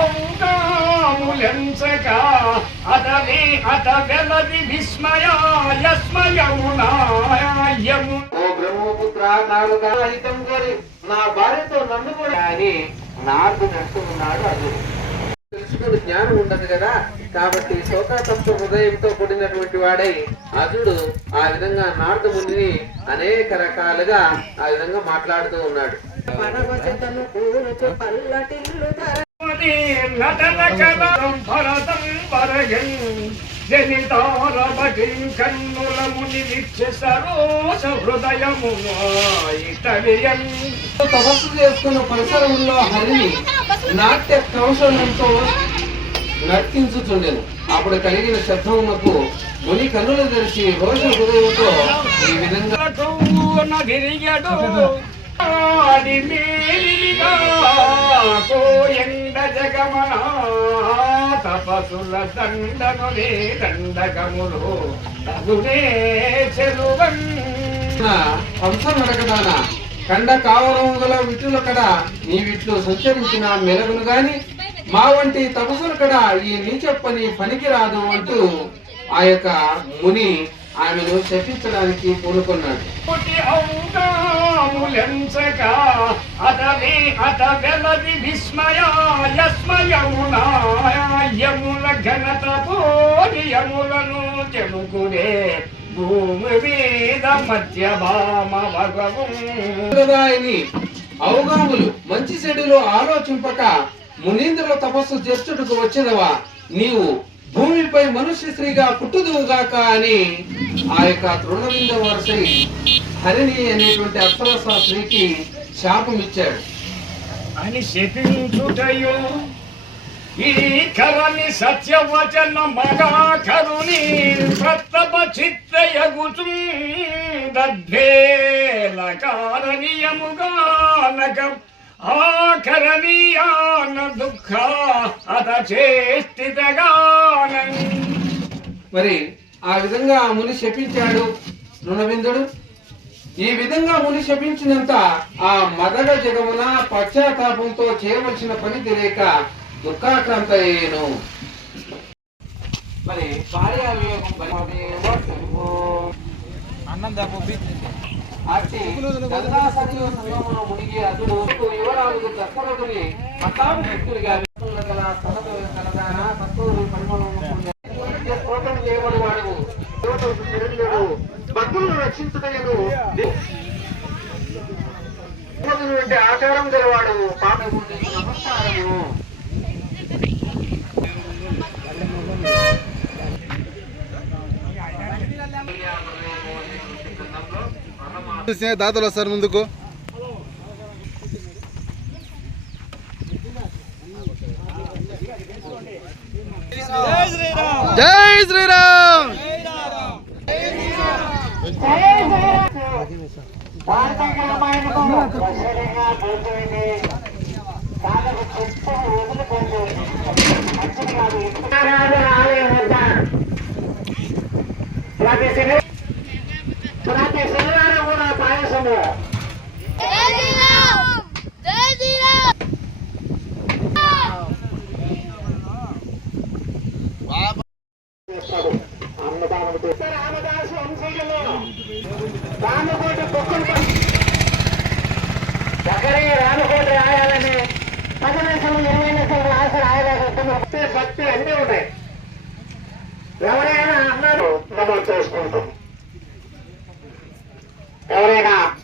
ఔదాములెంచక అతని అత వెలది విస్మయాయస్మయమునాయము ఓ బ్రహ్మపుత్ర కోరి నా భార్యతో నన్ను కూడా అని నాకు నడుస్తున్నాడు అర్జునుడు. తెలుసుకుని జ్ఞానం ఉండదు కదా? కాబట్టి శోకాతత్వ హృదయంతో కూడినటువంటి వాడై అర్జుడు ఆ విధంగా నారద మునిని అనేక రకాలుగా ఆ విధంగా మాట్లాడుతూ ఉన్నాడు. కన్నుల ముని నిత్య సరోజ హృదయము ఇతవియం తపస్సు చేసుకున్న పరిసరంలో హరిని నాట్య కౌశలంతో నర్తించుచుండెను అప్పుడు కలిగిన శబ్దమునకు ముని కన్నులు తెరిచి రోష హృదయంతో ఈ విధంగా తపసుల దండను నే దండకములు తగునే చెరువన్. హంస నడకదాన కండ కావరం గల విటుల కడ నీ విట్లు సంచరించిన మెలగును గాని మా వంటి తపస్సుల కడ ఈ నీచెప్పని పనికి రాదు అంటూ ఆ యొక్క ముని ఆమెను శపించడానికి పూనుకున్నాడు. అవగాములు మంచి చెడులో ఆలోచింపక మునీంద్రుల తపస్సు చేస్తుటకు వచ్చినవా? నీవు భూమిపై మనుష్య స్త్రీగా పుట్టుదువుగాక అని ఆ యొక్క తృణవింద వరసై హరిణి అనేటువంటి అప్సరస స్త్రీకి శాపం ఇచ్చాడు అని శపించుటయు ఈ కరని సత్యవచన మగా కరుని ప్రతప చిత్తయగుచు దద్వేల కారణీయముగానక ఆకరణీయాన దుఃఖ అత చేష్టితగాన మరి ఆ విధంగా ఆ ముని శపించాడు రుణవిందుడు ఈ విధంగా ముని శపించినంత ఆ మదగ జగమున పశ్చాత్తాపంతో చేయవలసిన పని తెలియక దుఃఖాక్రాంత అయ్యేను. మరి భార్య వియోగం పరిమళేవ శంభో. అట్టి గంగా సజీవ మునిగి అతడు యువరాజు దశరథుని గల సహజ కలదాన తత్వరు పరిమళము స్తోత్రం చేయబడి వాడు దేవతలకు భక్తులను ఆచారం గలవాడు. పాపము నమస్కారము. చూసిన దాతలు వస్తారు ముందుకు. జై శ్రీరామ్. ప్రతి శ్రీరామ్ రామకోటి రామకోటి రాయాలని పది నిమిషాలు ఇరవై నిమిషాలు రాసి భక్తి భక్తి అన్నీ ఉన్నాయి ఎవరైనా అన్నారు మనం చేసుకుంటాం morena.